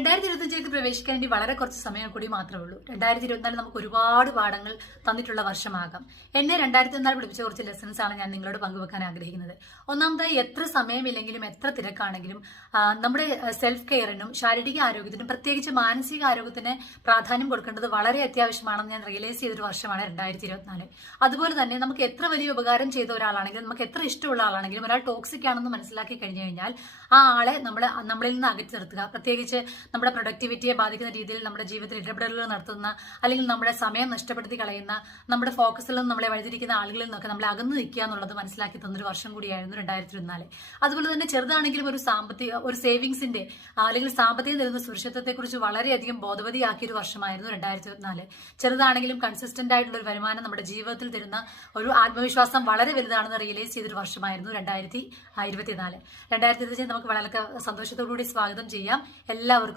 2025 പ്രവേശിക്കാൻ വേണ്ടി വളരെ കുറച്ച് സമയം കൂടി മാത്രമേ ഉള്ളൂ. 2024 നമുക്ക് ഒരുപാട് പാഠങ്ങൾ തന്നിട്ടുള്ള വർഷമാകാം. എന്നെ 2024 പഠിപ്പിച്ച കുറച്ച് ലെസൺസ് ആണ് ഞാൻ നിങ്ങളോട് പങ്കുവെക്കാൻ ആഗ്രഹിക്കുന്നത്. ഒന്നാമതായി, എത്ര സമയമില്ലെങ്കിലും എത്ര തിരക്കാണെങ്കിലും നമ്മുടെ സെൽഫ് കെയറിനും ശാരീരിക ആരോഗ്യത്തിനും പ്രത്യേകിച്ച് മാനസിക ആരോഗ്യത്തിന് പ്രാധാന്യം കൊടുക്കേണ്ടത് വളരെ അത്യാവശ്യമാണെന്ന് ഞാൻ റിയലൈസ് ചെയ്തൊരു വർഷമാണ് 2024. അതുപോലെ തന്നെ നമുക്ക് എത്ര വലിയ ഉപകാരം ചെയ്ത ഒരാളാണെങ്കിലും നമുക്ക് എത്ര ഇഷ്ടമുള്ള ആളാണെങ്കിലും ഒരാൾ ടോക്സിക് ആണെന്ന് മനസ്സിലാക്കി കഴിഞ്ഞു കഴിഞ്ഞാൽ ആ ആളെ നമ്മളിൽ നിന്ന് അകറ്റി നിർത്തുക. പ്രത്യേകിച്ച് നമ്മുടെ പ്രൊഡക്ടിവിറ്റിയെ ബാധിക്കുന്ന രീതിയിൽ നമ്മുടെ ജീവിതത്തിൽ ഇടപെടലുകൾ നടത്തുന്ന, അല്ലെങ്കിൽ നമ്മുടെ സമയം നഷ്ടപ്പെടുത്തി കളയുന്ന, നമ്മുടെ ഫോക്കസിൽ നിന്ന് നമ്മളെ വഴിതിരിക്കുന്ന ആളുകളിൽ നിന്നൊക്കെ നമ്മളെ അകന്നു നിൽക്കുക എന്നുള്ളത് മനസ്സിലാക്കി തന്നൊരു വർഷം കൂടിയായിരുന്നു 2024. അതുപോലെ തന്നെ ചെറുതാണെങ്കിലും ഒരു സേവിങ്സിന്റെ അല്ലെങ്കിൽ സാമ്പത്തികം തരുന്ന സുരക്ഷിതത്വത്തെക്കുറിച്ച് വളരെയധികം ബോധവതിയാക്കിയ ഒരു വർഷമായിരുന്നു 2024. ചെറുതാണെങ്കിലും കൺസിസ്റ്റന്റ് ആയിട്ടുള്ള ഒരു വരുമാനം നമ്മുടെ ജീവിതത്തിൽ തരുന്ന ഒരു ആത്മവിശ്വാസം വളരെ വലുതാണെന്ന് റിയലൈസ് ചെയ്തൊരു വർഷമായിരുന്നു 2024. 2025 നമുക്ക് വളരെ സന്തോഷത്തോടുകൂടി സ്വാഗതം ചെയ്യാം. എല്ലാവർക്കും